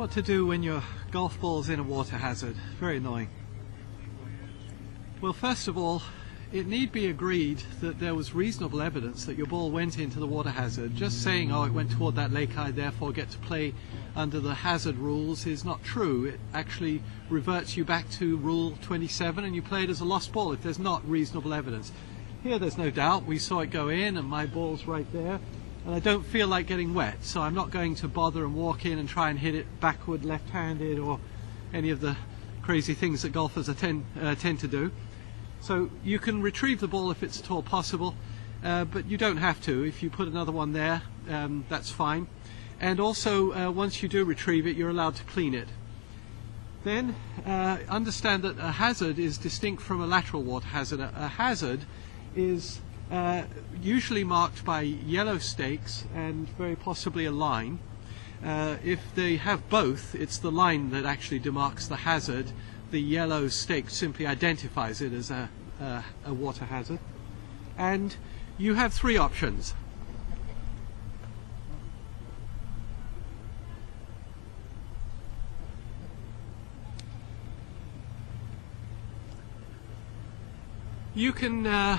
What to do when your golf ball's in a water hazard? Very annoying. Well, first of all, it need be agreed that there was reasonable evidence that your ball went into the water hazard. Just saying, oh, it went toward that lake, I therefore get to play under the hazard rules is not true. It actually reverts you back to rule 27 and you play it as a lost ball if there's not reasonable evidence. Here there's no doubt, we saw it go in and my ball's right there. And I don't feel like getting wet, so I'm not going to bother and walk in and try and hit it backward, left-handed, or any of the crazy things that golfers tend to do. So you can retrieve the ball if it's at all possible, but you don't have to. If you put another one there, that's fine. And also, once you do retrieve it, you're allowed to clean it. Then, understand that a hazard is distinct from a lateral water hazard. A hazard is usually marked by yellow stakes and very possibly a line. If they have both, it's the line that actually demarks the hazard. The yellow stake simply identifies it as a water hazard. And you have three options. You can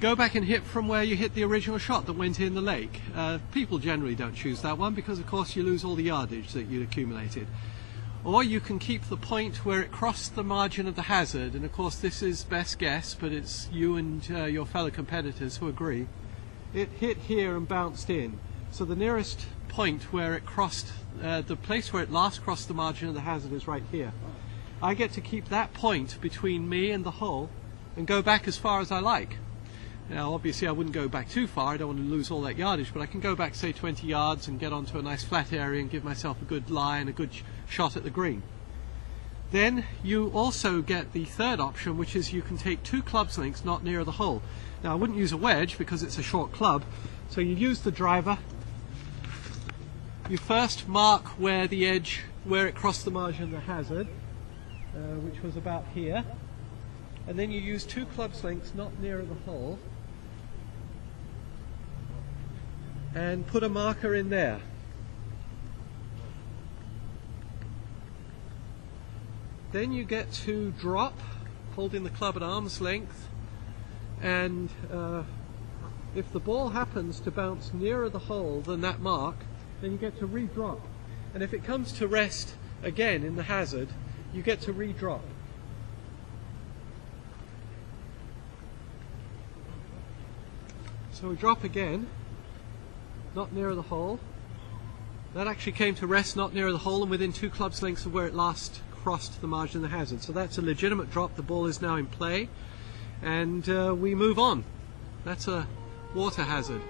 go back and hit from where you hit the original shot that went in the lake. People generally don't choose that one because of course you lose all the yardage that you'd accumulated. Or you can keep the point where it crossed the margin of the hazard, and of course this is best guess, but it's you and your fellow competitors who agree. It hit here and bounced in. So the nearest point where it crossed, the place where it last crossed the margin of the hazard is right here. I get to keep that point between me and the hole and go back as far as I like. Now obviously I wouldn't go back too far, I don't want to lose all that yardage, but I can go back say 20 yards and get onto a nice flat area and give myself a good lie and a good shot at the green. Then you also get the third option, which is you can take two clubs lengths not near the hole. Now I wouldn't use a wedge because it's a short club, so you use the driver. You first mark where the edge, where it crossed the margin of the hazard, which was about here. And then you use two clubs lengths not near the hole and put a marker in there. Then you get to drop, holding the club at arm's length, and if the ball happens to bounce nearer the hole than that mark, then you get to re-drop. And if it comes to rest again in the hazard, you get to re-drop. So we drop again, not near the hole. That actually came to rest not near the hole and within two clubs lengths of where it last crossed the margin of the hazard. So that's a legitimate drop. The ball is now in play and we move on. That's a water hazard.